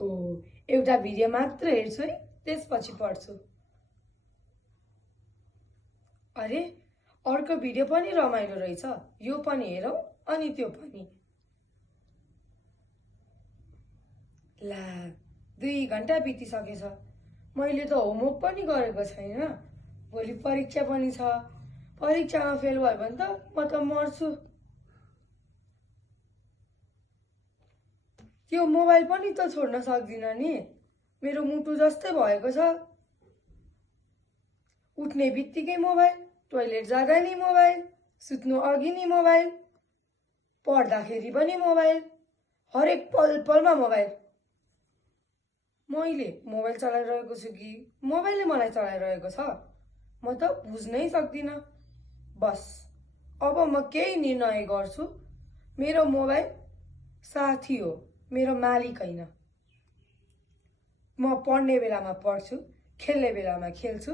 ओहो, एउटा भिडियो मात्र हेर्छु है, त्यसपछि पढ्छु। अरे, अर्को भिडियो पनि रमाइलो रहेछ, यो पनि हेरौँ अनि त्यो पनि। ला, 2 घण्टा बितिसकेछ, मैले त होमवर्क पनि गरेको छैन। भोलि परीक्षा पनि छ, परीक्षामा फेल भयो भने त म त मर्छु। त्यो मोबाइल पनि त छोड्न सक्दिन नि, मेरो मुटु जस्तै भएको छ। उठ्ने बित्तिकै मोबाइल, टोइलेट जाँदा नि मोबाइल, सुत्नु अघि नि मोबाइल, पढ्दाखेरि पनि मोबाइल, हरेक पल पलमा मोबाइल। मैले मोबाइल चलाइरहेको छु कि मोबाइलले मलाई चलाइरहेको छ, म त बुझ्नै सक्दिन। बस, अब म केही निर्णय गर्छु। मेरो मोबाइल साथी हो, मेरो मालिक होइन। म पढ्ने बेलामा पढ्छु, खेल्ने बेलामा खेल्छु,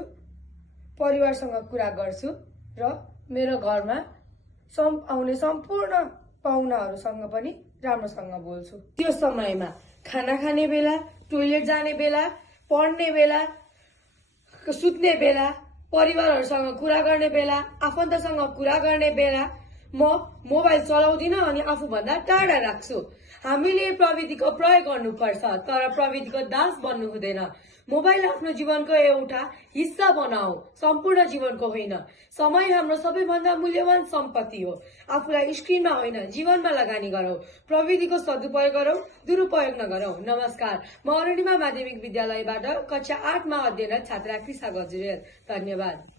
परिवारसँग कुरा गर्छु र मेरो घरमा आउने सम्पूर्ण पाहुनाहरूसँग पनि राम्रोसँग बोल्छु। त्यो समयमा खाना खाने बेला, टोइलेट जाने बेला, पढ्ने बेला, सुत्ने बेला, परिवारहरूसँग कुरा गर्ने बेला, आफन्तसँग कुरा गर्ने बेला म मोबाइल चलाउँदिन अनि आफूभन्दा टाढा राख्छु। हामीले प्रविधिको प्रयोग गर्नुपर्छ, तर प्रविधिको दास बन्नु हुँदैन। मोबाइल आफ्नो जीवनको एउटा हिस्सा बनाऊ, सम्पूर्ण जीवनको होइन। समय हाम्रो सबैभन्दा मूल्यवान सम्पत्ति हो। आफूलाई स्क्रिनमा होइन, जीवनमा लगानी गरौँ। प्रविधिको सदुपयोग गरौँ, दुरुपयोग नगरौँ। नमस्कार, म अरुणिमा माध्यमिक विद्यालयबाट कक्षा 8 मा अध्ययनरत छात्रा कृषा गजुरेल। धन्यवाद।